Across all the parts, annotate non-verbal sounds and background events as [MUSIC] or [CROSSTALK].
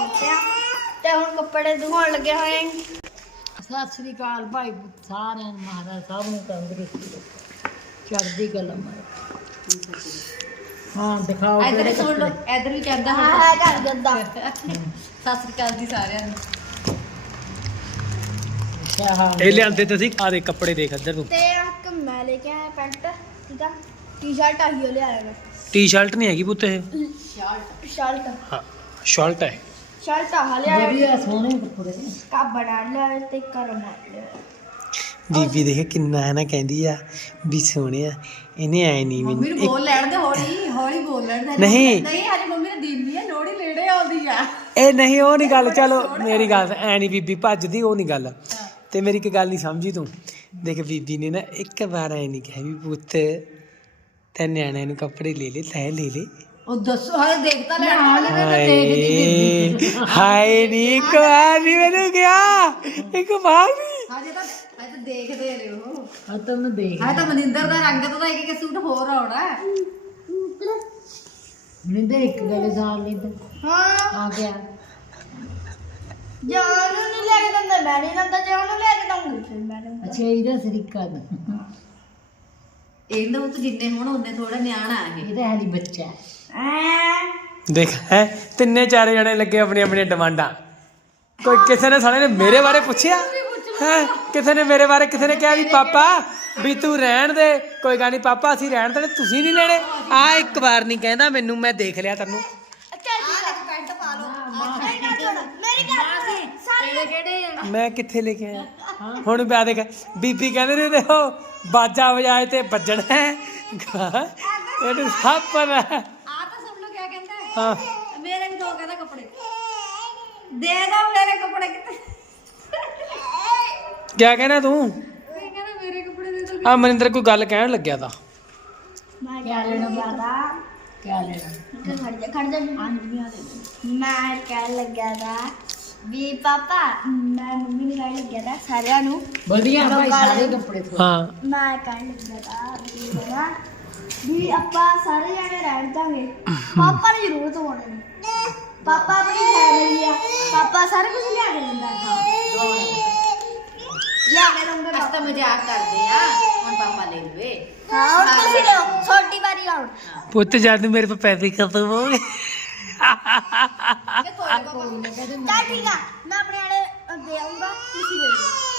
ਪਹੁੰਚੇ ਆ ਤੇ ਹੁਣ ਕੱਪੜੇ ਧੋਣ ਲੱਗੇ ਹੋਏ ਆਂ। ਸਤਿ ਸ੍ਰੀ ਅਕਾਲ ਭਾਈ ਸਾਰਿਆਂ ਨੂੰ ਮਹਾਰਾਜ ਸਭ ਨੂੰ ਤੰਦਰੁਸਤੀ ਚੜ੍ਹਦੀ ਕਲਾ ਮਾਰੇ। ਹਾਂ ਦਿਖਾਓ ਇੱਧਰ ਸੁਣ ਲਓ। ਇੱਧਰ ਵੀ ਕਹਿੰਦਾ ਹਾਂ ਹਾਂ ਕਰ ਦਿੰਦਾ ਸਤਿ ਸ੍ਰੀ ਅਕਾਲ ਜੀ ਸਾਰਿਆਂ ਨੂੰ। ਇਹ ਲਿਆਂਦੇ ਤੁਸੀਂ ਆ ਦੇ ਕੱਪੜੇ ਦੇਖ ਇੱਧਰ ਤੂੰ ਤੇ ਇੱਕ ਮੈਂ ਲੈ ਕੇ ਆਇਆ ਪੈਂਟ ਠੀਕ ਆ? ਟੀ-ਸ਼ਰਟ ਆਹੀ ਉਹ ਲਿਆਇਆ ਮੈਂ ਟੀ-ਸ਼ਰਟ ਨਹੀਂ ਹੈਗੀ ਪੁੱਤ ਇਹ। ਸ਼ਰਟ ਹਾਂ ਸ਼ਰਟ ਹੈ। ਸ਼ਰਟ ਆਹ ਲਿਆਇਆ ਵਧੀਆ ਸੋਹਣੇ ਕੱਪੜੇ। ਕਾ ਬਣਾ ਲਿਆ ਤੇ ਕਰਮ ਲਿਆ ਬੀਬੀ ਦੇਖ ਕਿੰਨਾ ਹੈ ਨਾ ਕਹਿੰਦੀ ਆ ਵੀ ਸੋਹਣਿਆ ਇਹਨੇ ਐ ਨਹੀਂ ਮੰਮੀ ਨੂੰ ਬੋਲ ਲੈਣ ਦੇ ਹੌਲੀ ਹੌਲੀ ਬੋਲ ਲੈਣ ਦੇ। ਨਹੀਂ। ਨਹੀਂ ਹਜੇ ਮੰਮੀ ਨੇ ਦੀਦੀ ਹੈ ਲੋੜੀ ਨੇੜੇ ਆਉਂਦੀ ਆ। ਇਹ ਨਹੀਂ ਉਹ ਨਹੀਂ ਗੱਲ ਚਲੋ ਮੇਰੀ ਗੱਲ ਐ ਨਹੀਂ ਬੀਬੀ ਭੱਜਦੀ ਉਹ ਨਹੀਂ ਗੱਲ। ਤੇ ਮੇਰੀ ਇੱਕ ਗੱਲ ਨਹੀਂ ਸਮਝੀ ਤੂੰ। ਦੇਖ ਬੀਬੀ ਨੇ ਨਾ ਇੱਕ ਵਾਰ ਐ ਨਹੀਂ ਕਿਹਾ ਵੀ ਪੁੱਤ ਤੇ ਨਿਆਣਿਆਂ ਨੂੰ ਕੱਪੜੇ ਲੈ ਲੈ ਤੈ ਲੈ ਲੈ। ਉਹ ਦੱਸੋ ਹਾਲੇ ਦੇਖਤਾ ਲੈਣ ਹਾਏ ਹਾਏ ਨਹੀਂ ਇੱਕ ਵਾਰ ਨਹੀਂ ਮੈਨੂੰ ਗਿਆ ਇੱਕ ਵਾਰ ਨਹੀਂ ਹਜੇ ਤਾਂ ਹਜੇ ਤਾਂ ਦੇਖਦੇ ਰਹੋ ਆ ਤਾਂ ਮੈਂ ਦੇਖ ਹਜੇ ਤਾਂ ਮਨਿੰਦਰ ਦਾ ਰੰਗ ਤੋਂ ਤਾਂ ਇੱਕ ਇੱਕ ਸੂਟ ਹੋਰ ਆਉਣਾ ਹੈ। ਨਹੀਂ ਦੇ ਇੱਕ ਗਲੇ ਸਾਲ ਲਈ ਤਾਂ। ਹਾਂ। ਆ ਗਿਆ। ਜਾਨ ਨੂੰ ਨਹੀਂ ਲੈ ਕੇ ਦਿੰਦਾ ਮੈਂ ਨਹੀਂ ਦਿੰਦਾ ਜਾਨ ਨੂੰ ਲੈ ਕੇ ਦਊਂਗੀ ਫਿਰ ਮੈਂ ਦਊਂਗੀ। ਅੱਛਾ ਇਹਦਾ ਸਰੀਕਾ ਦਾ। ਇਹਦੇ ਉੱਤੇ ਜਿੰਨੇ ਹੁਣ ਉਹਨੇ ਥੋੜਾ ਨਿਆਣਾ ਹੈ ਇਹਦਾ ਹਾਲੀ ਬੱਚਾ ਹੈ। ਦੇਖ ਹੈ? ਤਿੰਨੇ ਚਾਰੇ ਜਣੇ ਲੱਗੇ ਆਪਣੀ ਆਪਣੀਆਂ ਡਿਮਾਂਡਾਂ। ਕੋਈ ਕਿਸੇ ਨੇ ਸਾਲੇ ਨੇ ਮੇਰੇ ਬਾਰੇ ਪੁੱਛਿਆ? ਹੈ? ਕਿਸੇ ਨੇ ਮੇਰੇ ਬਾਰੇ ਕਿਸੇ ਨੇ ਕਿਹਾ ਵੀ ਪਾਪਾ ਵੀ ਤੂੰ ਰਹਿਣ ਦੇ। ਕੋਈ ਗੱਲ ਨਹੀਂ ਪਾਪਾ ਅਸੀਂ ਰਹਿਣ ਦੇਣੇ ਤੁਸੀਂ ਨਹੀਂ ਲੈਣੇ। ਆ ਇੱਕ ਵਾਰ ਨਹੀਂ ਕਹਿੰਦਾ ਮੈਨੂੰ ਮੈਂ ਦੇਖ ਲਿਆ ਤੈਨੂੰ। ਮੈਂ ਕਿੱਥੇ ਲੈ ਕੇ ਆਇਆ? ਹੁਣ ਬਿਆ ਦੇਖ ਬੀਬੀ ਕਹਿੰਦੇ ਨੇ ਦੇਖੋ ਬਾਜਾ ਵਜਾਏ ਤੇ ਵੱਜਣਾ ਹੈ? ਇਹਨੂੰ ਸਭ ਹੈ। ਆ ਤਾਂ ਸੁਣ ਲਓ ਕਿਆ ਕਹਿੰਦਾ ਹੈ। ਹਾਂ ਮੇਰੇ ਵੀ ਦੋ ਕਹਿੰਦਾ ਕੱਪੜੇ। ਦੇ ਦੋ ਮੇਰੇ ਕੱਪੜੇ ਕਿਤੇ। ਕਿਆ ਕਹਿਣਾ ਤੂੰ? ਇਹ ਕਹਿੰਦਾ ਮੇਰੇ ਕੱਪੜੇ ਦੇ ਦੋ। ਆ ਮਨਿੰਦਰ ਕੋਈ ਗੱਲ ਕਹਿਣ ਲੱਗਿਆ ਤਾਂ। ਮੈਂ ਕਿਆ ਲੈਣਾ ਬਾਦਾ ਕਿਆ ਲੈਣਾ? ਖੜ ਜਾ ਖੜ ਜਾ। ਮੈਂ ਕਹਿ ਲੱਗਿਆ ਦਾ ਵੀ ਪਾਪਾ ਮੈਂ ਮੰਮੀ ਨੂੰ ਕਹਿ ਲੱਗਿਆ ਦਾ ਸਾਰਿਆਂ ਨੂੰ ਵਧੀਆ ਭਾਈ ਸਾਰੇ ਕੱਪੜੇ ਹਾਂ। ਮੈਂ ਕਹਿ ਲੱਗਿਆ ਦਾ ਵੀ ਨਾ ਵੀ ਆਪਾਂ ਸਾਰੇ ਜਾਣੇ ਰਹਿਣ ਦਾਂਗੇ। ਪਾਪਾ ਨੇ ਜ਼ਰੂਰ ਦਵਾਉਣੇ ਨੇ। ਪਾਪਾ ਆਪਣੀ ਫੈਮਿਲੀ ਆ। ਪਾਪਾ ਸਾਰਾ ਕੁਝ ਲਿਆ ਕੇ ਦਿੰਦਾ ਹਾਂ। ਲਿਆ ਕੇ ਦਿੰਦਾ ਅਸ ਤਾਂ ਮਜ਼ਾਕ ਕਰਦੇ ਆ। ਹੁਣ ਪਾਪਾ ਲੈ ਲਵੇ। ਹਾਂ ਹੁਣ ਤੁਸੀਂ ਲਿਓ। ਛੋਟੀ ਵਾਰੀ ਆਉਣ। ਪੁੱਤ ਜਦ ਮੇਰੇ ਪਾ ਪੈਸੇ ਖਤਮ ਹੋ ਗਏ। ਚੱਲ ਠੀਕ ਆ। ਮੈਂ ਆਪਣੇ ਵਾਲੇ ਦੇ ਆਉਂਗਾ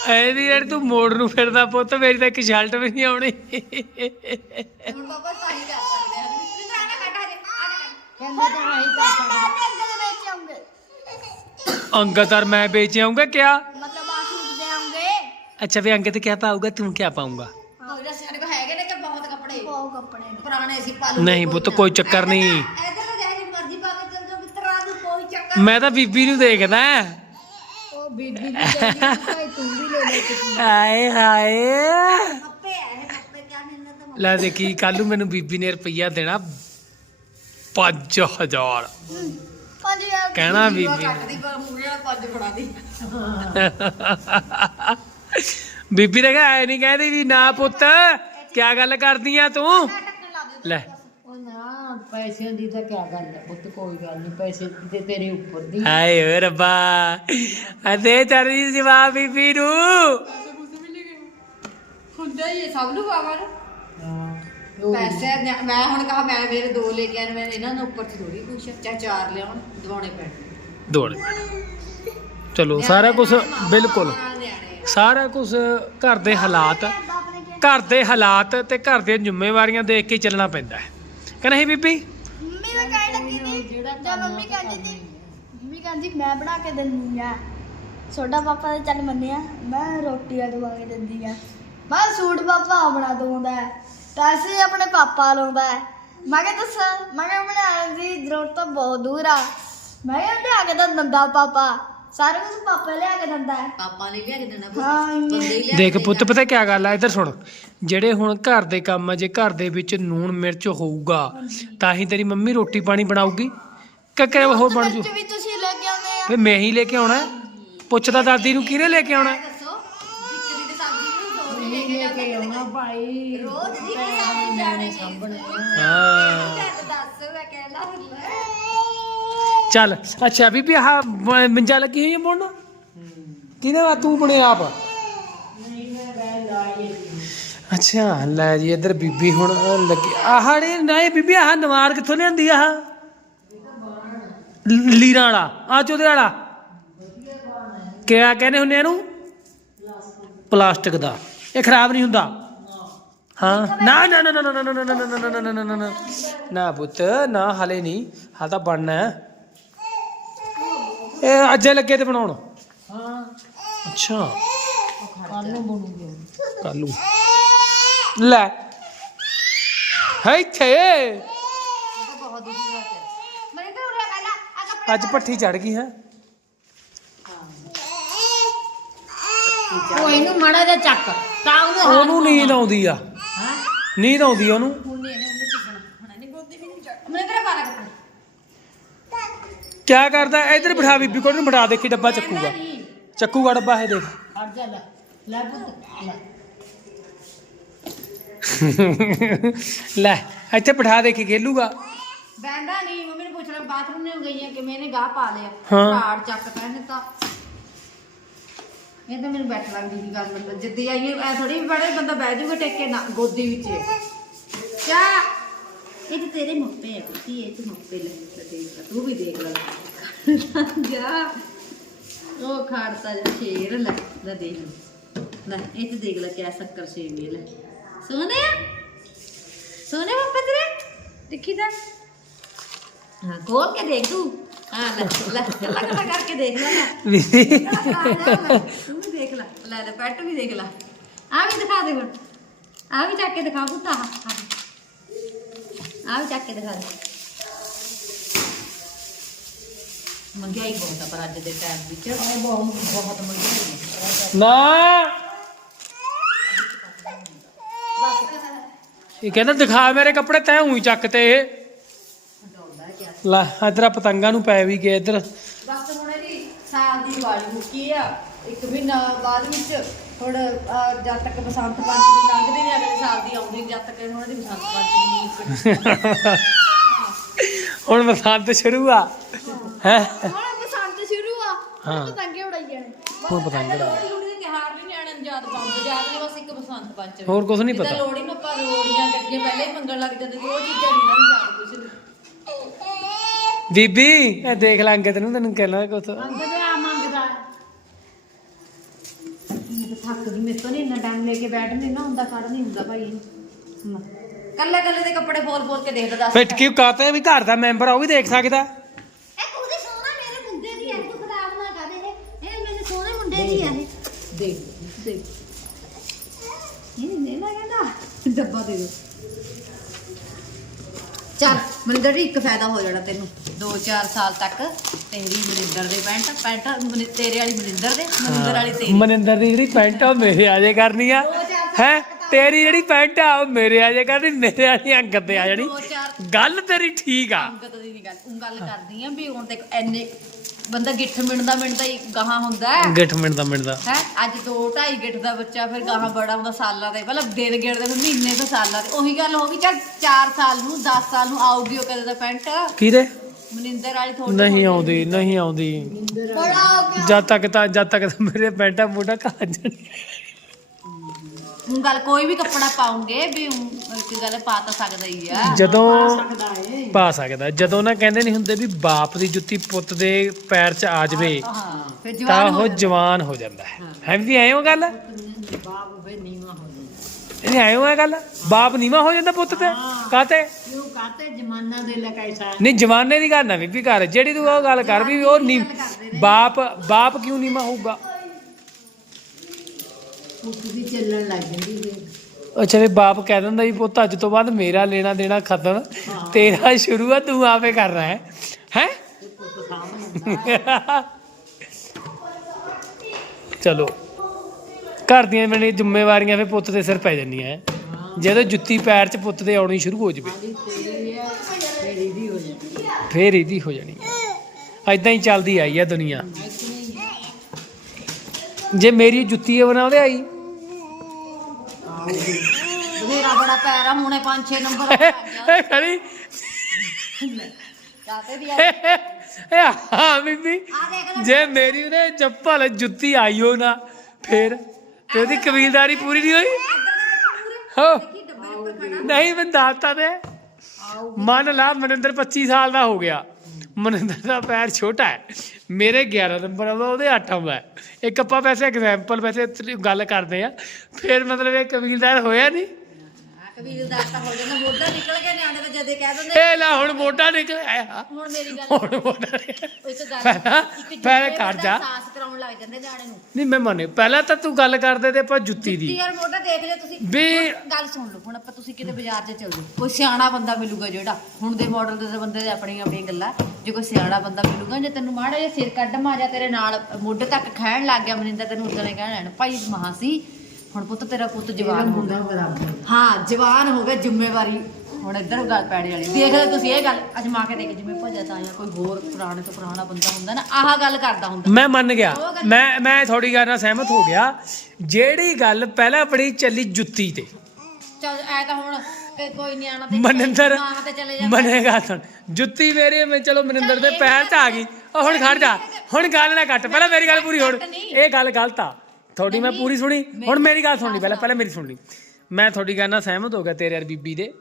ਐਦੀ ਯਾਰ ਤੂੰ ਮੋੜ ਨੂੰ ਫਿਰਦਾ ਪੁੱਤ ਮੇਰੀ ਤਾਂ ਇੱਕ ਸ਼ਰਟ ਵੀ ਨਹੀਂ ਆਉਣੀ। ਹੁਣ ਪਾਪਾ ਸਾਹੀ ਜਾ ਸਕਦੇ ਆ। ਨਹੀਂ ਜਾਣਾ ਕੱਢ ਹਜੇ ਕਹਿੰਦੇ ਤਾਂ ਆਹੀ ਕਰ ਮੈਂ ਵਿੱਚ ਆਉਂਗੇ। ਅੰਗਤਰ ਮੈਂ ਵੇਚ ਆਉਂਗਾ ਕਿਆ? ਮਤਲਬ ਆ ਸੂਟ ਦੇ ਆਉਂਗੇ। ਅੱਛਾ ਵੀ ਅੰਗਤ ਕਿਆ ਪਾਊਗਾ ਤੂੰ ਕਿਆ ਪਾਊਗਾ? ਕੋਈ ਨਾ ਸਾਡੇ ਕੋਲ ਹੈਗੇ ਨੇ ਕਿ ਬਹੁਤ ਕੱਪੜੇ। ਬਹੁਤ ਕੱਪੜੇ ਨੇ। ਪੁਰਾਣੇ ਸੀ ਪਾਲੂ ਨਹੀਂ ਪੁੱਤ ਕੋਈ ਚੱਕਰ ਨਹੀਂ। ਇਧਰ ਤਾਂ ਜਾਈ ਮਰਜ਼ੀ ਪਾ ਕੇ ਚੱਲ ਜਾਓ ਮਿੱਤਰਾਂ ਨੂੰ ਕੋਈ ਚੱਕਰ ਮੈਂ ਤਾਂ ਬੀਬੀ ਨੂੰ ਦੇਖਦਾ। ਬੀਬੀ ਵੀ ਕਹਿੰਦੀ ਭਾਈ ਤੂੰ ਵੀ ਲੈ ਲੈ ਕੁਛ। ਹਾਏ ਹਾਏ। ਕੱਪੇ ਹੈ ਕੱਪੇ ਕਿਆ ਮਿਲਣਾ ਤਾਂ ਲੈ ਦੇਖੀ ਕੱਲ ਨੂੰ ਮੈਨੂੰ ਬੀਬੀ ਨੇ ਰੁਪਈਆ ਦੇਣਾ 5000 ਪੰਜ ਹਜ਼ਾਰ। ਕਹਿਣਾ ਬੀਬੀ ਕੱਟ ਦੀ ਪਰ ਮੂਹਰੇ ਨਾਲ ਪੰਜ ਫੜਾ ਦੀ ਬੀਬੀ ਨੇ ਕਿਹਾ ਐ ਨਹੀਂ ਕਹਿੰਦੀ ਵੀ ਨਾ ਪੁੱਤ ਕਿਆ ਗੱਲ ਕਰਦੀ ਆ ਤੂੰ? ਲੈ ਨਾ ਪੈਸਿਆਂ ਦੀ ਤਾਂ ਕਿਆ ਗੱਲ ਹੈ ਪੁੱਤ ਕੋਈ ਗੱਲ ਨਹੀਂ ਪੈਸੇ ਤੇ ਤੇਰੇ ਉੱਪਰ ਦੀ। ਹਾਏ ਓ ਰੱਬਾ ਅਦੇ ਚੜੀ ਜਵਾਬ ਬੀਬੀ ਨੂੰ। ਹੁੰਦਾ ਹੀ ਹੈ ਸਭ ਨੂੰ ਪਾਵਾ ਨਾ ਹਾਂ ਤੇ ਉਹ ਪੈਸੇ ਨਿਆ- ਮੈਂ ਹੁਣ ਕਹਾ ਮੈਂ ਮੇਰੇ ਦੋ ਲੈ ਕੇ ਆਏ ਨੇ, ਮੈਂ ਇਹਨਾਂ ਨੂੰ ਉੱਪਰ ਥੋੜੀ ਕੁਛ ਚਾਹੇ ਚਾਰ ਲਿਆਉਣ ਦਿਵਾਉਣੇ ਪੈਣੇ। ਦੌੜ ਚਲੋ ਸਾਰਾ ਕੁਝ ਬਿਲਕੁਲ। ਨਿਆਣੇ ਸਾਰਾ ਕੁਝ ਘਰ ਦੇ ਹਾਲਾਤ ਘਰ ਦੇ ਹਾਲਾਤ ਤੇ ਘਰ ਦੀਆਂ ਜ਼ਿੰਮੇਵਾਰੀਆਂ ਦੇਖ ਕੇ ਚੱਲਣਾ ਪੈਂਦਾ ਹੈ। ਕਿ ਨਹੀਂ ਬੀਬੀ ਮੰਮੀ ਮੈਂ ਕਹਿਣ ਲੱਗੀ ਸੀ, ਜਦ ਮੰਮੀ ਕਹਿੰਦੀ ਸੀ, ਮੰਮੀ ਕਹਿੰਦੀ, ਮੈਂ ਬਣਾ ਕੇ ਦਿੰਦੀ ਆ। ਛੋਟਾ ਪਾਪਾ ਤਾਂ ਚੱਲ ਮੰਨਿਆ, ਮੈਂ ਰੋਟੀਆਂ ਦਵਾ ਕੇ ਦਿੰਦੀ ਆ। ਮੈਂ ਸੂਟ ਪਾਪਾ ਬਣਾ ਦਉਂਦਾ ਹੈ, ਪੈਸੇ ਆਪਣੇ ਪਾਪਾ ਲਾਉਂਦਾ ਹੈ। ਮੈਂ ਕਿਹਾ, ਦੱਸ? ਮੈਂ ਕਿਹਾ ਬਣਾਉਣ ਦੀ ਜ਼ਰੂਰਤ ਤਾਂ ਬਹੁਤ ਦੂਰ ਆ। ਮੈਂ ਕਿਹਾ, ਲਿਆ ਕੇ ਤਾਂ ਦਿੰਦਾ ਪਾਪਾ। ਸਾਰਾ ਕੁਝ ਪਾਪਾ ਲਿਆ ਕੇ ਦਿੰਦਾ ਹੈ। ਪਾਪਾ ਨੇ ਲਿਆ ਕੇ ਦੇਣਾ ਹਾਂ ਇੰਨੇ- ਬੰਦੇ ਹੀ ਲਿਆ ਦੇਖ ਪੁੱਤ ਪਤਾ ਕੀ ਗੱਲ ਆ? ਇੱਧਰ ਸੁਣ। ਜਿਹੜੇ ਹੁਣ ਘਰ ਦੇ ਕੰਮ ਆ ਜੇ ਘਰ ਦੇ ਵਿੱਚ ਨੂਣ ਮਿਰਚ ਹੋਊਗਾ ਤਾਂ ਹੀ ਤੇਰੀ ਮੰਮੀ ਰੋਟੀ ਪਾਣੀ ਬਣਾਊਗੀ। ਕੱਕੇ ਹੋਰ ਬਣ ਜੂ। ਮਿਰਚ ਵੀ ਤੁਸੀਂ ਲੈ ਕੇ ਆਉਂਦੇ ਆ। ਫੇ ਮੈਂ ਹੀ ਲੈ ਕੇ ਆਉਣਾ। ਹੈ। ਪੁੱਛਦਾ ਦਾਦੀ ਨੂੰ ਕਿਹਨੇ ਲੈ ਕੇ ਆਉਣਾ? ਹੈ? ਦੱਸੋ ਜਿੱਕਰੀ ਦੀ ਸਬਜ਼ੀ ਨੂੰ ਦੋ ਲੈ ਕੇ ਆਉਣਾ ਭਾਈ। ਰੋਜ਼ ਦੀ ਸਬਜ਼ੀ ਜਾਣੇ ਸਾਂਭਣੇ ਹਾਂ। ਦੱਸ ਮੈਂ ਕਹਿਣਾ ਹੁੰਦਾ ਚੱਲ ਅੱਛਾ ਬੀਬੀ ਆਹ ਬ- ਮੰਜਾ ਲੱਗੀ ਹੋਈ ਹੈ ਬੁਣਨ ਕਿਹਨੇ ਵਾ ਤੂੰ ਬੁਣੇ ਆਪ ਅੱਛਾ ਲੈ ਜੀ ਇੱਧਰ ਬੀਬੀ ਹੁਣ ਲੱਗੀ ਆਹ ੜੇ ਨਹੀਂ ਬੀਬੀ ਆਹ ਨਵਾਰ ਕਿੱਥੋਂ ਲਿਆਂਦੀ ਆਹ ਲ- ਲੀਰਾਂ ਵਾਲਾ ਆ ਚੋਦੇ ਵਾਲਾ ਕਿਆ ਕਹਿੰਦੇ ਹੁੰਦੇ ਇਹਨੂੰ ਪਲਾਸਟਿਕ ਦਾ ਇਹ ਖਰਾਬ ਨਹੀਂ ਹੁੰਦਾ ਹਾਂ ਨਾ ਨਾ ਨਾ ਨਾ ਨਾ ਨਾ ਨਾ ਨਾ ਨਾ ਨਾ ਨਾ ਨਾ ਨਾ ਨਾ ਨਾ ਨਾ ਪੁੱਤ ਨਾ ਹਲੇ ਨਹੀਂ ਹਾਲ ਤਾਂ ਬਣਨਾ ਹੈ ਇਹ ਅੱਜੇ ਲੱਗੇ ਤੇ ਬਣਾਉਣ। ਹਾਂ। ਅੱਛਾ। ਕੱਲ ਨੂੰ ਬਣੂਗੀ ਕੱਲੂ ਲੈ। ਹੈ ਇੱਥੇ। ਬਹੁਤ ਦੁਖੀ ਹੋਇਆ ਮੈਨੂੰ ਤਾਂ ਉਰੇ ਪਹਿਲਾਂ ਅੱਜ ਪੱਠੀ ਚੜ ਗਈ ਹੈ। ਉਹ ਇਹਨੂੰ ਮਾੜਾ ਜਿਹਾ ਚੱਕ ਤਾਂ ਉਹਨੂੰ ਨੀਂਦ ਆਉਂਦੀ ਆ। ਹਾਂ। ਨੀਂਦ ਆਉਂਦੀ ਉਹਨੂੰ ਹੁਣ ਨਹੀਂ ਇਹਨੇ ਉਹਨੇ ਚੀਕਣਾ ਹੁਣ ਇਹਨੇ ਗੋਦੀ ਵੀ ਨਹੀਂ ਚੜ ਮੈਂ ਤੇਰਾ ਪਾਲਾ ਕੱਪੜੇ ਕਿਆ ਕਰਦਾ? ਇਧਰ ਬਿਠਾ ਬੀਬੀ ਕੋਲ ਨੂੰ ਬਿਠਾ ਦੇਖੀ ਡੱਬਾ ਚੱਕੂਗਾ। ਨਹੀਂ ਚੱਕੂਗਾ ਡੱਬਾ ਇਹ ਦੇਖ। ਹਟ ਜਾ ਲੈ। ਲੈ ਪੁੱਤ ਲੈ। ਲੈ ਇੱਥੇ ਬਿਠਾ ਦੇ ਕੇ ਖੇਲੂਗਾ। ਬੈਂਦਾ ਨਹੀਂ ਮੰਮੀ ਨੇ ਪੁੱਛਣਾ ਬਾਥਰੂਮ ਨੇ ਗਈ ਹੈ ਕਿ ਮੈਨੇ ਗਾਹ ਪਾ ਲਿਆ। ਹਾਂ। ਘਾੜ ਚੱਕ ਪਹਿਨੇ ਤਾਂ ਇਹ ਤਾਂ ਮੈਨੂੰ ਬੈਠ ਲੱਗਦੀ ਸੀ ਗੱਲ ਮਤਲਬ ਜਿੱਦੀ ਆਈ ਐ ਥੋੜੀ ਬੜੇ ਬੰਦਾ ਬਹਿ ਜਾਊਗਾ ਟੇਕ ਨਾ ਗੋਦੀ ਵਿੱਚ। ਕਿਆ? ਇਹ ਤਾਂ ਤੇਰੇ ਮੁੱਪੇ ਹੈ ਪੁੱਤੀ ਇਹ ਤੇ ਮੁੱਪੇ ਲੈ ਲੈ ਦੇਖ ਲੈ, ਤੂੰ ਵੀ ਦੇਖ ਲੈ ਜਾ ਉਹ ਖਾੜਤਾ ਜਿਹਾ ਸ਼ੇਰ ਲੈ ਲੈ ਦੇਖ ਲੈ ਲੈ ਇਹ ਤੇ ਦੇਖ ਲੈ ਕਿਆ ਸ਼ੱਕਰ ਸੇਵੀ ਲੈ ਸੋਨੇ ਸੋਨੇ ਮੁੱਪੇ ਤੇਰੇ ਦੇਖੀ ਤਾਂ ਹਾਂ ਖੋਲ ਕੇ ਦੇਖ ਤੂੰ ਹਾਂ ਲੈ ਲੈ ਕੱਲਾ ਕੱਲਾ ਕਰਕੇ ਦੇਖ ਲੈ ਲੈ ਤੂੰ ਵੀ ਦੇਖ ਲੈ ਲੈ ਲੈ ਪੈਟ ਵੀ ਦੇਖ ਲੈ ਆ ਵੀ ਦਿਖਾ ਦੇ ਹੁਣ ਆ ਵੀ ਚੱਕ ਕੇ ਦਿਖਾ ਪੁੱਤ ਆ ਆ ਵੀ ਚੱਕ ਕੇ ਦਿਖਾ ਦੇ। ਮਹਿੰਗਾਈ ਬਹੁਤ ਆ ਪਰ ਅੱਜ ਦੇ ਟਾਈਮ ਵਿੱਚ। ਬਹੁਤ ਬਹੁਤ ਮਹਿੰਗਾਈ ਹੈ ਨਾ। ਇਹ ਕਹਿੰਦਾ ਦਿਖਾ ਮੇਰੇ ਕੱਪੜੇ ਤੈਂ ਉਹੀ ਚੱਕ ਤੇ ਇਹ। ਲੈ ਇਧਰ ਪਤੰਗਾਂ ਨੂੰ ਪੈ ਵੀ ਗਏ ਇਧਰ। ਬਸ ਹੁਣ ਇਹਦੀ ਸਾਲ ਦੀ ਦਿਵਾਲੀ ਮੁੱਕੀ ਆ। ਇੱਕ ਮਹੀਨਾ ਬਾਅਦ ਵਿੱਚ ਹੁਣ ਅਹ, ਜਦ ਤੱਕ ਬਸੰਤ ਪੰਚਮੀ ਲੰਘਦੀ ਨਹੀਂ ਅਗਲੇ ਸਾਲ ਦੀ ਆਉਂਦੀ ਜਦ ਤੱਕ ਹੁਣ ਇਹਦੀ ਬਸੰਤ ਪੰਚਮੀ ਨਹੀਂ [LAUGHS] ਹੁਣ ਬਸੰਤ ਸ਼ੁਰੂ ਆ। ਹੈ? ਹੁਣ ਬਸੰਤ ਸ਼ੁਰੂ ਆ। ਹਾਂ। ਹੁਣ ਪਤੰਗੇ ਉਡਾਈ ਜਾਣੇ। ਹੁਣ ਪਤੰਗ ਉਡਾ। ਲੋਹੜੀ ਲੋਹੜੀ ਦੇ ਤਿਉਹਾਰ ਵੀ ਨਿਆਣਿਆਂ ਨੂੰ ਯਾਦ ਬੰਬ ਯਾਦ ਨੇ ਬਸ ਇੱਕ ਬਸੰਤ ਪੰਚਮੀ। ਹੋਰ ਕੁਝ ਨਹੀਂ ਜਿੱਦਾਂ ਪਤਾ। ਲੋਹੜੀ ਨੂੰ ਆਪਾਂ ਰੋੜੀਆਂ ਗੱਡੀਆਂ ਪਹਿਲੇ ਹੀ ਮੰਗਣ ਲੱਗ ਜਾਂਦੇ ਸੀ ਉਹ ਚੀਜ਼ਾਂ ਨਹੀਂ ਇਹਨਾਂ ਨੂੰ ਯਾਦ ਕੁਛ। ਨਹੀਂ ਬੀਬੀ ਇਹ ਦੇਖ ਲੈ ਅੰਗਦ ਨੂੰ ਤੈਨੂੰ ਕਹਿਣਾ ਕੁਛ। ਮੰਗਦੇ ਆ ਮੰਗਦਾ ਮੈਂ ਤਾਂ ਥੱਕ ਗਈ ਮੇਰੇ ਤੋਂ ਨਹੀਂ ਇੰਨਾ ਟਾਈਮ ਲੈ ਕੇ ਬੈਠ ਨਹੀਂ ਨਾ ਹੁੰਦਾ ਖੜ ਨਹੀਂ ਹੁੰਦਾ ਭਾਈ ਕੱਲੇ ਕੱਲੇ ਦੇ ਕੱਪੜੇ ਫੋਲ ਫੋਲ ਕੇ ਦੇਖਦਾ ਦੱਸ। ਫਿੱਟ ਕਿਉਂ ਕਾਤੇ ਵੀ ਘਰ ਦਾ ਮੈਂਬਰ ਆ ਉਹ ਵੀ ਦੇਖ ਸਕਦਾ। ਇਹ ਕੁਝ ਸੋਹਣਾ ਮੇਰੇ ਮੁੰਡੇ ਦੀ ਹੈ ਤੂੰ ਖਰਾਬ ਨਾ ਕਰ ਇਹ। ਇਹ ਮੇਰੇ ਸੋਹਣੇ ਮੁੰਡੇ ਦੀ ਹੈ ਦੇਖ ਦੇਖ ਇਹ ਨਹੀਂ ਨਾ ਕਹਿੰਦਾ ਡੱਬਾ ਦੇ ਦੋ ਚੱਲ ਮਨਿੰਦਰ ਜੀ ਇੱਕ ਫਾਇਦਾ ਹੋ ਜਾਣਾ ਤੈਨੂੰ 2-4 ਸਾਲ ਤੱਕ। ਤੇਰੀ ਮਨਿੰਦਰ ਦੇ ਪੈਂਟ ਪੈਂਟ ਮਨਿ- ਤੇਰੇ ਵਾਲੀ ਮਨਿੰਦਰ ਦੇ ਮਨਿੰਦਰ ਵਾਲੀ ਤੇਰੀ। ਮਨਿੰਦਰ ਦੀ ਜਿਹੜੀ ਪੈਂਟ ਆ ਉਹ ਮੇਰੇ ਆਜੇ ਕਰਨੀ ਆ। ਹੈ? ਤੇਰੀ ਜਿਹੜੀ ਪੈਂਟ ਆ ਉਹ ਮੇਰੇ ਆਜੇ ਕਰਨੀ ਮੇਰੇ ਵਾਲੀ ਅੰਗਦ ਤੇ ਆ ਜਾਣੀ ਦੋ ਚਾਰ ਗੱਲ ਤੇਰੀ ਠੀਕ ਆ। ਅੰਗਤ ਦੀ ਨਹੀਂ ਗੱਲ ਉਹ ਗੱਲ ਕਰਦੀ ਆ ਵੀ ਹੁਣ ਤੇ ਐਨੇ ਬੰਦਾ ਗਿੱਠ ਮਿੰਦਾ ਮਿੰਦਾ ਹੀ ਗਾਹਾਂ ਹੁੰਦਾ ਹੈ। ਗਿੱਠ ਮਿੰਟ ਦਾ ਮਿੰਟ ਦਾ ਹੈ? ਅੱਜ 2 2.5 ਗਿੱਠ ਦਾ ਬੱਚਾ ਫਿਰ ਗਾਹਾਂ ਬੜਾ ਹੁੰਦਾ ਸਾਲਾਂ ਦੇ। ਪਹਿਲਾਂ ਦਿਨ ਗਿਣਦੇ ਫਿਰ ਮਹੀਨੇ ਤੋਂ ਸਾਲਾਂ ਦੇ। ਉਹੀ ਗੱਲ ਹੋ ਗਈ ਚੱਲ 4 ਸਾਲ ਨੂੰ 10 ਸਾਲ ਨੂੰ ਆਊਗੀ ਉਹ ਕਦੇ ਦਾ ਪੈਂਟ। ਕਿਹਦੇ? ਮਨਿੰਦਰ ਵਾਲੀ ਥੋੜੀ ਨਹੀਂ ਆਉਂਦੀ ਨਹੀਂ ਆਉਂਦੀ। ਬੜਾ ਹੋ ਗਿਆ ਜਦ ਤੱਕ ਤਾਂ ਜਦ ਤੱਕ ਤਾਂ ਮੇਰੇ ਪੈਂਟਾ ਮੋਟਾ ਖਾ ਜਾਣੀ। ਹੁਣ ਗੱਲ ਕੋਈ ਵੀ ਕੱਪੜਾ ਪਾਉਂਗੇ ਵੀ ਇੱਕ ਗੱਲ ਪਾ ਤਾਂ ਸਕਦਾ ਹੀ ਆ। ਜਦੋਂ ਪਾ ਸਕਦਾ ਜਦੋਂ ਨਾ ਕਹਿੰਦੇ ਨਹੀਂ ਹੁੰਦੇ ਵੀ ਬਾਪ ਦੀ ਜੁੱਤੀ ਪੁੱਤ ਦੇ ਪੈਰ 'ਚ ਆ ਜਾਵੇ ਹਾਂ ਫਿਰ ਤਾਂ ਜਵਾਨ ਉਹ ਜਵਾਨ ਹੋ ਜਾਂਦਾ ਹੈ। ਹੈ ਵੀ ਐਂ ਉਹ ਗੱਲ? ਬਾਪ ਵੇ ਨੀਵਾ ਹੋ ਜਾਂਦਾ। ਇਹ ਐਂ ਉਹ ਗੱਲ? ਬਾਪ ਨੀਵਾ ਹੋ ਜਾਂਦਾ ਪੁੱਤ ਤੇ। ਕਾਤੇ ਕਿਉਂ ਕਾਤੇ ਜ਼ਮਾਨਾ ਦੇ ਲੈ ਕੈਸਾ ਨਹੀਂ ਜਵਾਨੇ ਦੀ ਗੱਲ ਨਾ ਬੀਬੀ ਕਰ। ਜਿਹੜੀ ਤੂੰ ਉਹ ਗੱਲ ਕਰ ਵੀ ਉਹ ਨੀ ਬਾਪ ਬਾਪ ਕਿਉਂ ਨੀਵਾ ਹੋਊਗਾ? ਪੁੱਤ ਵੀ ਚੱਲਣ ਲੱਗ ਜਾਂਦੀ ਵੇ ਅੱਛਾ ਵੀ ਬਾਪ ਕਹਿ ਦਿੰਦਾ ਵੀ ਪੁੱਤ ਅੱਜ ਤੋਂ ਬਾਅਦ ਮੇਰਾ ਲੈਣਾ ਦੇਣਾ ਖਤਮ। ਤੇਰਾ ਸ਼ੁਰੂ ਆ ਤੂੰ ਆਪੇ ਕਰਨਾ ਹੈ। ਹੈ? ਪੁੱਤ ਸਾਹਮਣੇ ਚਲੋ। ਘਰ ਦੀਆਂ ਮੈਨੂੰ ਜ਼ਿੰਮੇਵਾਰੀਆਂ ਫੇ ਪੁੱਤ ਦੇ ਸਿਰ ਪੈ ਜਾਂਦੀਆਂ। ਜਦੋਂ ਜੁੱਤੀ ਪੈਰ 'ਚ ਪੁੱਤ ਦੇ ਆਉਣੀ ਸ਼ੁਰੂ ਹੋ ਜਵੇ ਫੇਰ ਇਹਦੀ ਹੋ ਜਾਣੀ ਐਦਾਂ ਹੀ ਚੱਲਦੀ ਆਈ ਆ ਦੁਨੀਆ। ਜੇ ਮੇਰੀ ਜੁੱਤੀ ਬਣਾਉਂਦੇ ਆਈ ਬਥੇਰਾ ਬੜਾ ਪੈਰ ਆ ਹੁਣੇ 5-6 ਨੰਬਰ ਆ। ਗਿਆ ਇਹ ਖੜੀ। ਕਾਤੇ ਦੀ ਆ? ਇਹ ਹਾਂ ਬੀਬੀ ਜੇ ਮੇਰੀ ਉਹਨੇ ਚੱਪਲ ਜੁੱਤੀ ਆਈ ਹੋ ਨਾ ਫੇਰ ਤੇ ਉਹਦੀ ਕਬੀਲਦਾਰੀ ਪੂਰੀ ਨਹੀਂ ਹੋਈ? ਹੋ। ਨਹੀਂ, ਮੈਂ ਦੱਸਤਾ ਤੇ। ਮੰਨ ਲਾ, ਮਨਿੰਦਰ 25 ਸਾਲ ਦਾ ਹੋ ਗਿਆ। ਮਨਿੰਦਰ ਦਾ ਪੈਰ ਛੋਟਾ ਹੈ। ਮੇਰੇ 11 ਨੰਬਰ ਆਉਂਦਾ, ਉਹਦੇ 8 ਆਉਂਦਾ ਹੈ। ਇੱਕ ਆਪਾਂ ਵੈਸੇ ਐਗਜ਼ਾਮਪਲ ਵੈਸੇ ਗੱਲ ਕਰਦੇ ਆ ਫਿਰ ਮਤਲਬ ਇਹ ਕਬੀਲਦਾਰ ਹੋਇਆ ਨਹੀਂ। ਆ ਕਬੀਲਦਾਰ ਤਾਂ ਹੋ ਜਾਂਦਾ ਮੋਢਾ ਨਿਕਲ ਕੇ ਨਿਆਣੇ ਤਾਂ ਜਦੇ ਕਹਿ ਦਿੰਦੇ ਇਹ ਲੈ ਹੁਣ ਮੋਢਾ ਨਿਕਲਿਆ ਆ। ਹੁਣ ਮੇਰੀ ਗੱਲ ਹੁਣ ਮੋਢਾ। ਇੱਕ ਗੱਲ ਪਹਿਲਾਂ ਕਰ ਦਾ ਜਾ। ਅਹਿਸਾਸ ਕਰਾਉਣ ਲੱਗ ਜਾਂਦੇ ਨਿਆਣੇ ਨੂੰ। ਨਹੀਂ ਮੈਂ ਮੰਨੇ ਪਹਿਲਾਂ ਤਾਂ ਤੂੰ ਗੱਲ ਕਰਦੇ ਤੇ ਆਪਾਂ ਜੁੱਤੀ ਦੀ। ਯਾਰ ਮੋਢਾ ਦੇਖ ਲਿਓ ਤੁਸੀਂ। ਵੀ ਗੱਲ ਸੁਣ ਲਓ ਹੁਣ ਆਪਾਂ ਤੁਸੀਂ ਕਿਤੇ ਬਾਜ਼ਾਰ 'ਚ ਚੱਲ ਜਾਓ। ਕੋਈ ਸਿਆਣਾ ਬੰਦਾ ਮਿਲੂਗਾ ਜਿਹੜਾ ਹੁਣ ਦੇ ਮਾਡਲ ਦੇ ਬੰਦੇ ਦੇ ਆਪਣੀਆਂ ਆਪਣੀਆਂ ਗੱਲਾਂ। ਜੇ ਕੋਈ ਸਿਆਣਾ ਬੰਦਾ ਮਿਲੂਗਾ ਜੇ ਤੈਨੂੰ ਮਾੜਾ ਜਿਹਾ ਸਿਰ ਕੱਢ ਮਾਰਿਆ ਤੇਰੇ ਨਾਲ ਮੋਢੇ ਤੱਕ ਖਹਿਣ ਲੱਗ ਗਿਆ ਮਨਿੰਦਰ ਤੈਨੂੰ ਉਦੋਂ ਨੇ ਕਹਿਣਾ ਭਾਈ ਮਹਾਂ ਸੀ ਹੁਣ ਪੁੱਤ ਤੇਰਾ ਪੁੱਤ ਜਵਾਨ ਹੋ ਗਿਆ। ਹਾਂ ਜਵਾਨ ਹੋ ਗਿਆ ਜ਼ਿੰਮੇਵਾਰੀ। ਹੁਣ ਇੱਧਰ ਗੱਲ ਪੈੜੇ ਵਾਲੀ। ਦੇਖ ਲਓ ਤੁਸੀਂ ਇਹ ਗੱਲ। ਅਜਮਾ ਕੇ ਦੇਖ ਜਿਵੇਂ ਭੱਜਾ ਤਾਂ ਜਾਂ ਕੋਈ ਹੋਰ ਪੁਰਾਣੇ ਤੋਂ ਪੁਰਾਣਾ ਬੰਦਾ ਹੁੰਦਾ ਨਾ ਆਹ ਗੱਲ ਕਰਦਾ ਹੁੰਦਾ। ਮੈਂ ਮੰਨ ਗਿਆ। ਮੈਂ ਮੈਂ ਥੋੜੀ ਗੱਲ ਨਾਲ ਸਹਿਮਤ ਹੋ ਗਿਆ। ਜਿਹੜੀ ਗੱਲ ਪਹਿਲਾਂ ਬੜੀ ਚੱਲੀ ਜੁੱਤੀ ਤੇ। ਚੱਲ ਐ ਤਾਂ ਹੁਣ ਕੋਈ ਨਿਆਣਾ ਤੇ ਮਨਿੰਦਰ ਮਾਂ ਤੇ ਚਲੇ ਜਾਂਦਾ। ਮਨੇਗਾ ਸੁਣ ਜੁੱਤੀ ਮੇਰੀ ਮੈਂ ਚਲੋ ਮਨਿੰਦਰ ਦੇ ਪੈਰ 'ਚ ਆ ਗਈ। ਉਹ ਹੁਣ ਖੜ ਜਾ। ਹੁਣ ਗੱਲ ਨਾ ਕੱਟ। ਪਹਿਲਾਂ ਮੇਰੀ ਗੱਲ ਪੂਰੀ ਹੋਣ। ਇਹ ਗੱਲ ਗਲਤ ਆ। ਤੁਹਾਡੀ ਮੈਂ ਪੂਰੀ ਸੁਣੀ? ਹੁਣ ਮੇਰੀ ਗੱਲ ਸੁਣਨੀ ਪਹਿਲਾਂ ਪਹਿਲਾਂ ਮੇਰੀ ਸੁਣਨੀ ਮੈਂ ਤੁਹਾਡੀ ਗੱਲ ਨਾਲ ਸਹਿਮਤ ਹੋ ਗਿਆ ਤੇਰੇ ਯਾਰ ਬੀਬੀ ਦੇ।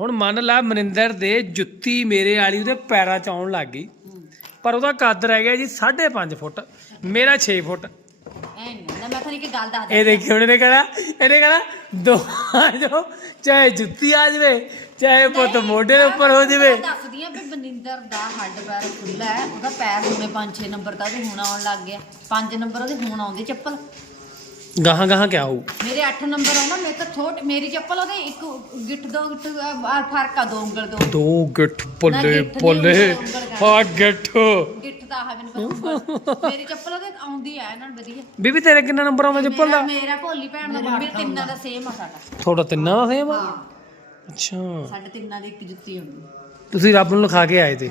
ਹੁਣ ਮੰਨ ਲਾ ਮਨਿੰਦਰ ਦੇ ਜੁੱਤੀ ਮੇਰੇ ਵਾਲੀ ਉਹਦੇ ਪੈਰਾਂ 'ਚ ਆਉਣ ਲੱਗ ਗਈ। ਪਰ ਉਹਦਾ ਕੱਦ ਰਹਿ ਗਿਆ ਜੀ 5.5 ਫੁੱਟ ਮੇਰਾ 6 ਫੁੱਟ। ਐ ਨਹੀਂ ਨਾ ਮੈਂ ਤੁਹਾਨੂੰ ਇੱਕ ਗੱਲ ਦੱਸ ਇਹ ਦੇਖੀ ਉਹਨੇ ਕਹਣਾ ਇਹਨੇ ਕਹਣਾ ਦੋਹਾਂ ਜੋ ਚਾਹੇ ਜੁੱਤੀ ਆ ਜਵੇ ਚਾਹੇ ਪੁੱਤ ਮੋਢੇ ਦੇ ਉੱਪਰ ਹੋ ਜਵੇ। ਦੱਸਦੀ ਆ ਵੀ ਬਨਿੰਦਰ ਦਾ ਹੱਡ ਪੈਰ ਖੁੱਲਾ ਹੈ ਉਹਦਾ ਪੈਰ ਹੁਣੇ 5-6 ਨੰਬਰ ਦਾ ਵੀ ਹੁਣ ਆਉਣ ਲੱਗ ਗਿਆ। 5 ਨੰਬਰ ਉਹਦੇ ਹੁਣ ਆਉਂਦੀ ਚੱਪਲ। ਗਾਹਾਂ ਗਾਹਾਂ ਕਿਆ ਹੋਊ? ਮੇਰੇ 8 ਨੰਬਰ ਆਉਂਦਾ ਮੇਰੇ ਤਾਂ ਛੋਟ ਮੇਰੀ ਚੱਪਲ ਉਹਦੇ ਇੱਕ ਗਿੱਟ ਦੋ ਗਿੱਟ ਆ- ਆ ਫ਼ਰਕ ਆ ਦੋ ਉਂਗਲ ਦੋ। ਦੋ ਗਿੱਠ ਪੱਲੇ ਗਿੱਠ ਨੀ ਪੱਲੇ। ਹਾਂ। ਗਿੱਠ। ਗਿੱਟ ਤਾਂ ਆ ਮੈਨੂੰ ਪਤਾ ਮੇਰੀ ਚੱਪਲ ਉਹਦੇ ਆਉਂਦੀ ਆ ਇਹਨਾਂ ਨੂੰ ਵਧੀਆ। ਬੀਬੀ ਤੇਰੇ ਕਿੰਨਾ ਨੰਬਰ ਆਉਂਦਾ ਚੱਪਲ ਦਾ? ਮੇਰਾ ਭੋਲੀ ਭੈਣ ਦਾ ਮੇਰੇ ਤਿੰਨਾਂ ਦਾ ਸੇਮ ਆ ਸਾਡਾ। ਤੁਹਾਡਾ ਤਿੰਨਾਂ ਦਾ ਸੇਮ ਆ? ਅੱਛਾ। ਸਾਡੇ ਤਿੰਨਾਂ ਦੀ ਇੱਕ ਜੁੱਤੀ ਹੁੰਦੀ। ਤੁਸੀਂ ਰੱਬ ਨੂੰ ਲਿਖਾ ਕੇ ਆਏ ਤੇ।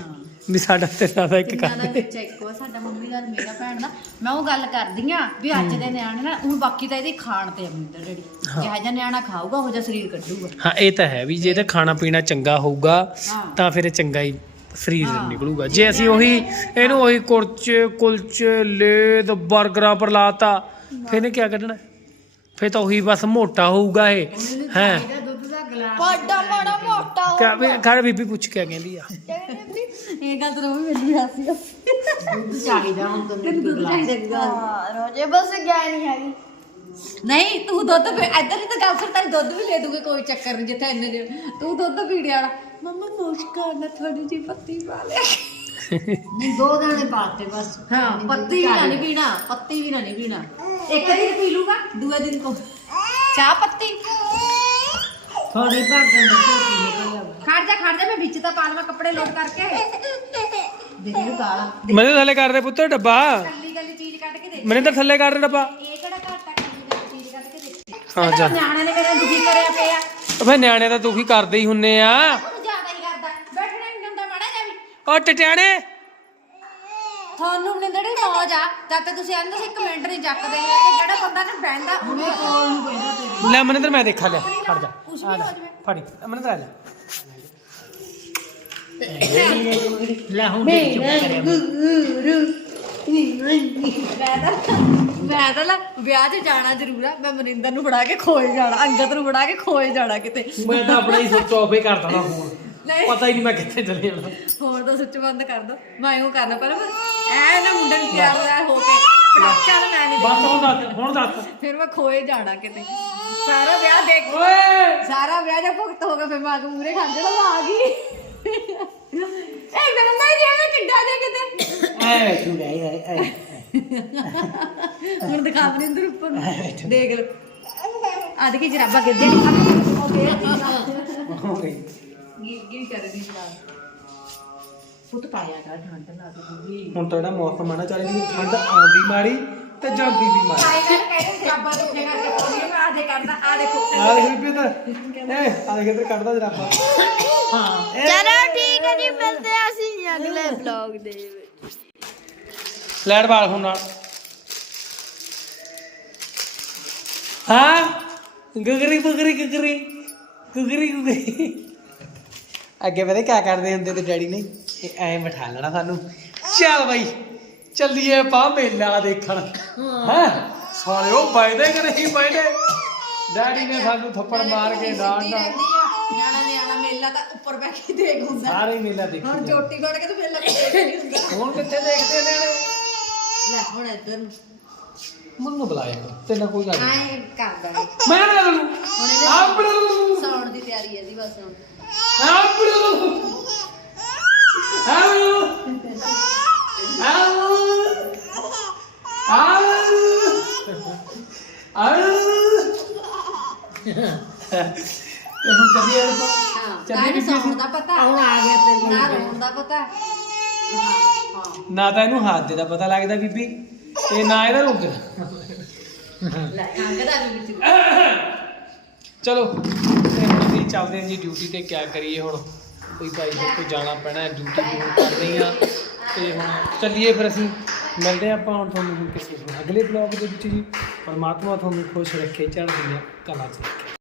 ਵੀ ਸਾਡਾ ਤਿੰਨਾਂ ਦਾ ਇੱਕ ਕਰ ਦਾ ਬੱਚਾ ਇੱਕੋ ਆ, ਸਾਡਾ ਮੰਮੀ ਦਾ ਤੇ ਮੇਰਾ ਭੈਣ ਦਾ। ਮੈਂ ਉਹ ਗੱਲ ਕਰਦੀ ਆ ਵੀ ਅੱਜ ਦੇ ਨਿਆਣੇ ਨਾ ਹੁਣ ਬਾਕੀ ਤਾਂ ਇਹਦੇ ਖਾਣ ਤੇ ਆ ਮਿੰਦਰ ਜਿਹੜੀ। ਜਿਹੋ ਜਿਹਾ ਨਿਆਣਾ ਖਾਊਗਾ ਉਹ ਜਿਹਾ ਸਰੀਰ ਕੱਢੂਗਾ। ਹਾਂ ਇਹ ਤਾਂ ਹੈ ਵੀ ਜੇ ਤਾਂ ਖਾਣਾ ਪੀਣਾ ਚੰਗਾ ਹੋਊਗਾ ਹਾਂ। ਤਾਂ ਫਿਰ ਇਹ ਚੰਗਾ ਹੀ ਸਰੀਰ ਹਾਂ। ਨਿਕਲੂਗਾ। ਜੇ ਅਸੀਂ ਉਹੀ ਇਹਨੂੰ ਉਹੀ ਕੁਰਚੇ ਕੁਲਚੇ ਲੇਦ 버ਗਰਾਂ ਪਰ ਲਾਤਾ ਫਿਰ ਇਹਨੇ ਕੀ ਕੱਢਣਾ? ਫਿਰ ਤਾਂ ਉਹੀ ਬਸ ਮੋਟਾ ਹੋਊਗਾ ਇਹ ਹੈ। ਵੱਡਾ ਮਾੜਾ ਮੋਟਾ ਹੋ ਕਿਆ ਵੀ ਘਰ ਬੀਬੀ ਪੁੱਛ ਕੇ ਕਹਿੰਦੀ ਆ। ਇਹ ਗੱਲ ਤਾਂ ਰੋਵੀ ਮੈਨੂੰ ਵੀ ਹਾਸੀ ਦੁੱਧ ਚਾਹੀਦਾ ਹੁਣ ਤੈਨੂੰ ਦੁੱਧ ਚਾਹੀਦਾ ਹਾਂ ਰੋਜੇ ਬਸ ਗਿਆ ਨਹੀਂ ਹੈਗੀ। ਨਹੀਂ ਤੂੰ ਦੁੱਧ ਪੀ ਇੱਧਰ ਹੀ ਤਾਂ ਗੱਲ ਫਿਰ ਤੈਨੂੰ ਦੁੱਧ ਵੀ ਲੈ ਦੂਗੇ ਕੋਈ ਚੱਕਰ ਨਹੀਂ ਜਿੱਥੇ ਇੰਨੇ ਦੇ ਤੂੰ ਦੁੱਧ ਪੀੜੇ ਵਾਲਾ। ਮੰਮਾ ਮੁਸ਼ਕਲ ਨਾ ਥੋੜੀ ਜਿਹੀ ਪੱਤੀ ਪਾ ਲੈ। ਨਹੀਂ ਦੋ ਦਾਣੇ ਪਾਤੇ ਬਸ। ਹਾਂ ਪੱਤੀ ਵੀ ਨਾ ਨਹੀਂ ਪੀਣਾ ਪੱਤੀ ਵੀ ਨਾ ਨਹੀਂ ਪੀਣਾ। ਇੱਕ ਦਿਨ ਪੀ ਲੂਗਾ ਦੂਏ ਦਿਨ ਕੋ। ਚਾਹ ਪੱਤੀ। ਥੋੜੀ ਭਰ ਦੇ ਝੋਟੀ ਖੜ ਜਾ ਖੜ ਜਾ ਮੈਂ ਵਿੱਚ ਤਾਂ ਪਾ ਲਵਾਂ ਕੱਪੜੇ ਲੋਡ ਕਰਕੇ। [LAUGHS] ਦੇਖ ਲੂ ਕਾਲਾ ਮੈਨੂੰ ਥੱਲੇ ਕਰ ਦੇ ਪੁੱਤ ਡੱਬਾ। ਕੱਲੀ ਕੱਲੀ ਚੀਜ਼ ਕੱਢ ਕੇ ਦੇਖ। ਮੈਨੂੰ ਤਾਂ ਥੱਲੇ ਕਰ ਦੇ ਡੱਬਾ। ਇਹ ਕਿਹੜਾ ਘਾਟਾ ਕੱਲੀ ਕੱਲੀ ਚੀਜ਼ ਕੱਢ ਕੇ ਦੇਖ। ਹਾਂ ਜਾ। ਨਿਆਣੇ ਨੇ ਮੇਰਾ ਦੁਖੀ ਕਰਿਆ ਪਿਆ? ਫਿਰ ਨਿਆਣੇ ਤਾਂ ਦੁਖੀ ਕਰਦੇ ਹੀ ਹੁੰਨੇ ਆ। ਉਹ ਜ਼ਿਆਦਾ ਹੀ ਕਰਦਾ। ਬੈਠਣਾ ਨਹੀਂ ਹੁੰਦਾ ਮਾੜਾ ਵੀ। ਉਹ ਟਟਿਆਣੇ। ਤੁਹਾਨੂੰ ਨਿੰਦੜੀ ਮੌਜ ਆ। ਜਦ ਤੱਕ ਤੁਸੀਂ ਆਂਦੇ ਸੀ ਇੱਕ ਮਿੰਟ ਨਹੀਂ ਚੱਕਦੇ। ਹੈਗੇ ਜਿਹੜਾ ਬੰਦਾ ਨਾ ਬਹਿੰਦਾ ਉਹਨੇ ਕੋਲ ਨੂੰ ਬੈਠਾ ਲੈ ਮਨਿੰਦਰ ਮੈਂ ਦੇਖਾ ਲੈ ਫੜ ਜਾ। ਕੁਛ ਆ ਵੀ ਲੈ ਹੋ ਜਾਵੇ। ਫੜੀ। ਮਨਿੰਦਰ ਆ ਲੈ ਲੈ ਹੁਣ ਦੇਖ ਚੁੱਪ ਕਰਿਆ ਮੈਂ ਤਾਂ ਮੈਂ ਤਾਂ ਨਾ ਵਿਆਹ 'ਚ ਜਾਣਾ ਜ਼ਰੂਰ ਆ। ਮੈਂ ਮਨਿੰਦਰ ਨੂੰ ਫੜਾ ਕੇ ਖੋਏ ਜਾਣਾ ਅੰਗਦ ਨੂੰ ਫੜਾ ਕੇ ਖੋਏ ਜਾਣਾ ਕਿਤੇ। ਮੈਂ ਤਾਂ ਆਪਣਾ ਹੀ ਸੁੱਚ ਆਫ ਹੀ ਕਰ ਦੇਣਾ ਫੋਨ ਨਹੀਂ। ਪਤਾ ਹੀ ਨਹੀਂ ਮੈਂ ਕਿੱਥੇ ਚੱਲੇ ਜਾਣਾ। ਹੋਰ ਤਾਂ ਸੁੱਚ ਬੰਦ ਕਰ ਦੋ। ਮੈਂ ਇਹੋ ਕਰਨਾ ਪਰ ਐ ਨਾ ਮੁੰਡੇ ਨੂੰ ਤਿਆਰ ਹੋਇਆ ਹੋ ਕੇ ਪਟਾਕਿਆਂ ਤਾਂ ਮੈਂ ਨਹੀਂ ਬਸ ਹੁਣ ਦੱਸ ਹੁਣ ਦੱਸ। ਫਿਰ ਮੈਂ ਖੋਏ ਜਾਣਾ ਕਿਤੇ। ਸਾਰਾ ਵਿਆਹ ਦੇਖ ਓਏ! ਸਾਰਾ ਵਿਆਹ ਜਦ ਭੁਗਤ ਹੋ ਗਿਆ ਫਿਰ ਮੈਂ ਆ ਕੇ ਮੂਰੇ ਖੜ ਜਾਣਾ ਮੈਂ ਆ ਗਈ। ਇਹ ਟਿੱਡਾ ਜਿਹਾ ਕਿਤੇ। ਐ ਐ ਹੁਣ ਦਿਖਾ ਮਨਿੰਦਰ ਉੱਪਰ ਨੂੰ। ਦੇਖ ਲੋ ਆਦ ਕੀ ਜਰਾਬਾ ਗਿਰ ਗਿਆ ਗਿਰ ਗਿਰ ਕਰਦੀ ਜਰਾਬ ਪੁੱਤ ਪਾਇਆ ਕਰ ਠੰਡ ਲਾ ਦੇ। ਹੁਣ ਤਾਂ ਜਿਹੜਾ ਮੌਸਮ ਆ ਨਾ ਚੱਲ ਠੰਡ ਆਉਂਦੀ ਮਾਰੀ ਤੇ ਜਾਂਦੀ ਵੀ ਮਾਰੀ ਆ ਦੇਖੋ ਬੀਬੀ ਤਾਂ ਏ ਆ ਦੇਖ ਇੱਧਰ ਕੱਢਦਾ ਜਰਾਬਾ। ਚਲੋ ਠੀਕ ਹੈ ਜੀ ਮਿਲਦੇ ਆ ਅਸੀਂ ਅਗਲੇ ਵਲੌਗ ਦੇ ਵਿੱਚ। ਲੈਟ ਬਾਲ ਹੁਣ ਨਾਲ। ਹਾਂ? ਗਗਰੀ ਬਗਰੀ ਗਗਰੀ। ਗਗਰੀ ਗਗਰੀ। ਅੱਗੇ ਪਤਾ ਕੀ ਕਰਦੇ ਹੁੰਦੇ ਤੇ ਡੈਡੀ ਨੇ? ਇਹ ਐਂ ਬਿਠਾ ਲੈਣਾ ਸਾਨੂੰ। ਚੱਲ ਬਈ ਚੱਲੀਏ ਪਾ ਮੇਲਾ ਦੇਖਣ। ਹੈ? ਸਾਲੇ ਉਹ ਬੈਠਦੇ ਕਿ ਨਹੀਂ ਬੈਠੇ ਡੈਡੀ ਨੇ ਸਾਨੂੰ ਥੱਪੜ ਮਾਰ ਕੇ ਡਾਂਟਦਾ ਨਿਆਣਾ ਨਿਆਣਾ ਮੇਲਾ ਤਾਂ ਉੱਪਰ ਬੈ ਕੇ ਦੇਖ ਹੁੰਦਾ। ਸਾਰੇ ਹੀ ਮੇਲਾ ਦੇਖੀ ਹੁਣ ਚੋਟੀ ਫੜ ਕੇ ਤੇ ਵੀ ਦੇਖ ਨਹੀਂ ਹੁੰਦਾ। ਹੁਣ ਕਿੱਥੇ ਦੇਖਦੇ ਨੇ ਲੈ ਹੁਣ ਇੱਧਰ ਨੂੰ। ਮੈਨੂੰ ਬੁਲਾਇਆ ਨਾ ਕੋਈ ਗੱਲ ਨਹੀਂ। ਐਂ ਕਰਦਾ। ਨੀ। ਮੈਂ ਨਾ ਹੁਣ ਇਹਦੇ ਆਪੜੂ ਸੌਣ ਦੀ ਤਿਆਰੀ ਹੈ ਜੀ ਬਸ ਹੁਣ। ਆਪੜੂ ਆਉ ਆਉ ਆਉ ਆਉ ਤੇ ਹੁਣ ਚੱਲੀਏ ਹਾਂ ਚੱਲੀਏ ਸੌਣ ਦਾ ਪਤਾ ਹੁਣ ਆ ਗਿਆ ਤੇ ਨਾ ਰੋਣ ਦਾ ਪਤਾ ਨਾ ਤਾਂ ਇਹਨੂੰ ਹੱਥ ਦੇ ਦਾ ਪਤਾ ਲੱਗਦਾ ਬੀਬੀ। ਤੇ ਨਾ ਇਹਦਾ ਰੁਕ ਲੈ ਖੰਗਦਾ ਵੀ ਵਿੱਚ ਚਲੋ, ਤੇ ਹੁਣ ਅਸੀਂ ਚੱਲਦੇ ਹਾਂ ਜੀ ਡਿਊਟੀ ਤੇ, ਕਿਆ ਕਰੀਏ ਹੁਣ? ਕੋਈ ਭਾਈ ਸਾਹਿਬ ਕੋ ਜਾਣਾ ਪੈਣਾ ਡਿਊਟੀ ਦੂਰ ਕਰਨੀ ਆ। ਤੇ ਹੁਣ ਚੱਲੀਏ ਫਿਰ ਅਸੀਂ। ਮਿਲਦੇ ਹਾਂ ਆਪਾਂ ਹੁਣ ਤੁਹਾਨੂੰ ਹੁਣ ਕਿਸੇ ਅਗਲੇ ਬਲੌਗ ਦੇ ਵਿੱਚ ਜੀ। ਪਰਮਾਤਮਾ ਤੁਹਾਨੂੰ ਖੁਸ਼ ਰੱਖੇ ਚੜ੍ਹਦੀਆਂ ਕਲਾ ਚ ਰੱਖੇ।